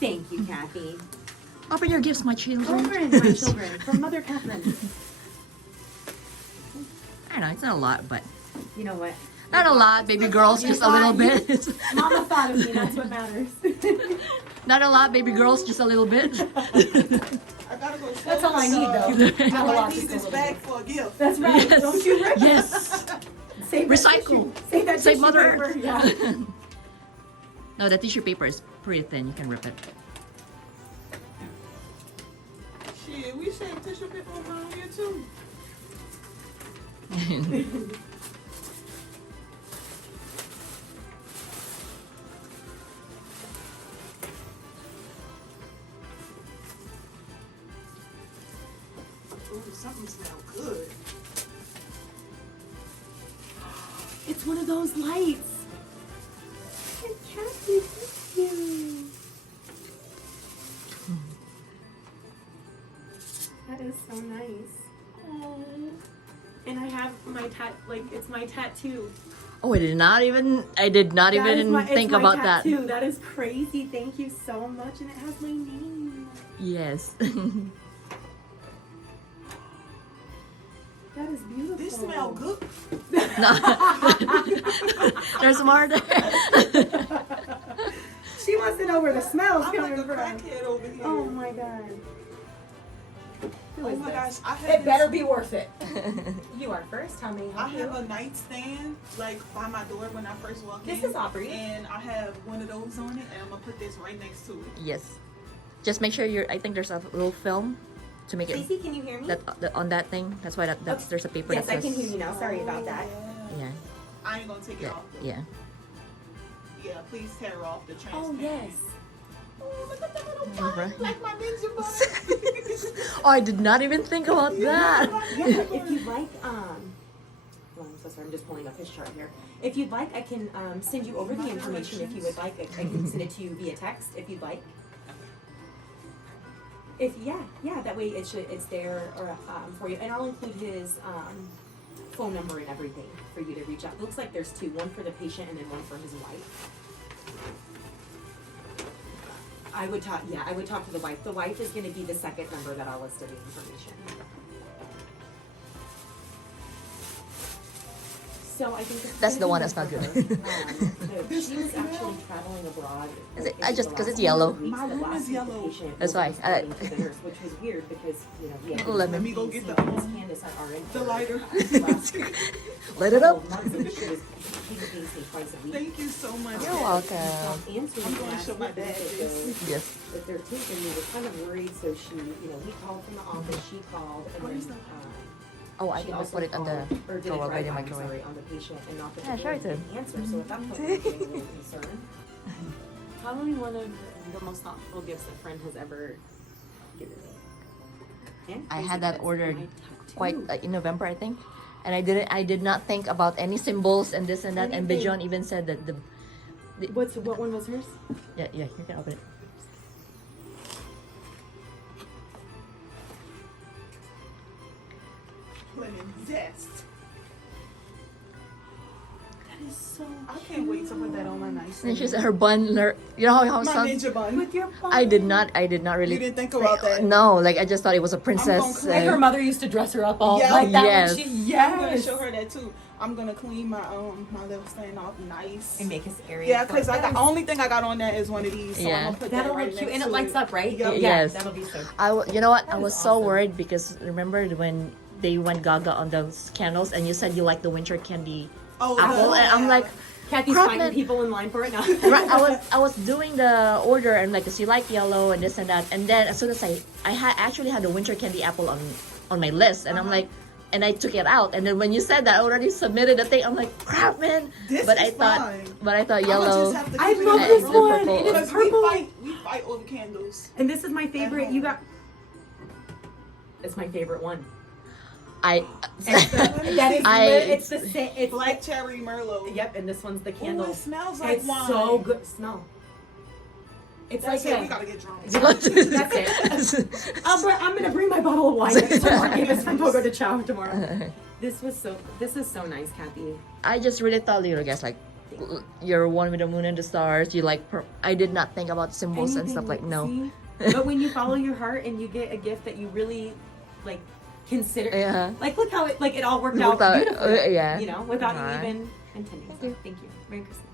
Thank you, Kathy. Open your gifts, my children. Children, my children, from Mother Catherine. I don't know, it's not a lot, but You know what? not a lot, baby girls, just a little bit. Mama thought of me, that's what matters. Not a lot, baby girls, just a little bit. I gotta go. That's all I need, though. I Not a lot, might need just a this little bag bit. for a gift. That's right. Yes. Don't you rip it. Yes. Save that Recycle. tissue. Save that Save tissue Mother paper. Earth. Yeah. No, the tissue paper is pretty thin. You can rip it. Shit, we save tissue paper around here too. Ooh, something smells good. It's one of those lights. It's Kathy, thank you. That is so nice. Oh. And I have my it's my tattoo. Oh, I did not even think about that. That is crazy. Thank you so much. And it has my name. Yes. That is beautiful. This smells good. There's more there. She wants to know where the smell's I'm coming like a from. crackhead over here. Oh my god. Who Oh is my this? gosh, I have It better this- be worth it. You are first. How may I I help have you? a nightstand like by my door when I first walk in. This is Aubrey. And I have one of those on it, and I'm gonna put this right next to it. Yes. Just make sure I think there's a little film to make it Stacey, can you hear me? on that thing. That's why there's a paper Yes, that I says. can hear you now. Sorry about that. Yeah. I ain't gonna take it Yeah. off. Though. Yeah. Yeah, please tear off the Oh transparent. yes. Oh, look at that little Oh, bun, right. like my ninja bun. Oh, I did not even think about that. Yeah, if you'd like, well, I'm so sorry, I'm just pulling up his chart here. If you'd like, I can send you over the information if you would like. I can send it to you via text if you'd like. Yeah, that way it's there or for you, and I'll include his phone number and everything for you to reach out. It looks like there's two, one for the patient and then one for his wife. I would talk to the wife. The wife is going to be the second number that I'll list in the information. So I think That's the one that's not good. So she was actually traveling abroad. Is it- I just- 'cause it's yellow. My room is yellow. That's why. Which was weird because we have Let me go get the, Candace at our The lighter. Lit it up. Thank you so much. You're welcome. I'm gonna show my dad this. Yes. But they're taking me. We're kind of worried, so she, we called from the office. She called, and What then is that? Oh, I she can just also put it on the called- or did it drawer by the drive by, I'm microwave. sorry, on the patient and not the Yeah, sure it did. answer. So at that point, we're getting a little concerned. Probably one of the most thoughtful gifts a friend has ever given me. And I crazy had that it's ordered my tattoo. quite in November, I think, and I did not think about any symbols and this and that. And Anything. Bijon even said that What one was hers? yeah, you can open it. Lemon zest. That is so. I can't wait to put that on my And nightstand. she said her bun. You know how My some. ninja bun. With your phone. I did not really. You didn't think about that? No, like I just thought it was a princess. clean Like her mother used to dress her up all Yeah. like that. Yes. When I'm gonna yes. show her that too. I'm gonna clean my my little stand off nice. And make us area. Yeah, for because us. only thing I got on that is one of these. So Yeah. I'm gonna put That'll that right look cute, next and it to lights up, right? Yup. Yeah, Yes. that'll be so. You know what? That I is was so awesome. worried because remember when they went gaga on those candles and you said you like the winter candy Oh, apple, yeah. and I'm like, Kathy's Crap, finding man. people in line for it now. right, I was doing the order and like, cause you like yellow and this and that, and then as soon as I actually had the winter candy apple on my list, and I'm like, and I took it out, and then when you said that, I already submitted the thing. I'm like, crap, man. This but is I thought, fine. yellow. I love this the one. purple. It is Because we purple. fight over candles. And this is my favorite. home. You got. It's my favorite one. I That is. I- It's the same. It's Black cherry merlot. Yep, and this one's the Ooh, candle. it smells like It's wine. so good. Smell. It's That's like it. We a. gotta get drunk. That's it. I'm gonna bring my bottle of wine next tomorrow. Give us from Pogo to Chow tomorrow. This is so nice, Kathy. I just really thought you guys like you're one with the moon and the stars. You like, I did not think about symbols and stuff like, no. See? But when you follow your heart and you get a gift that you really like consider, Yeah. like look how it all worked Worked out out, beautifully, yeah. you know, without Uh-huh. you even intending. So thank you. Merry Christmas.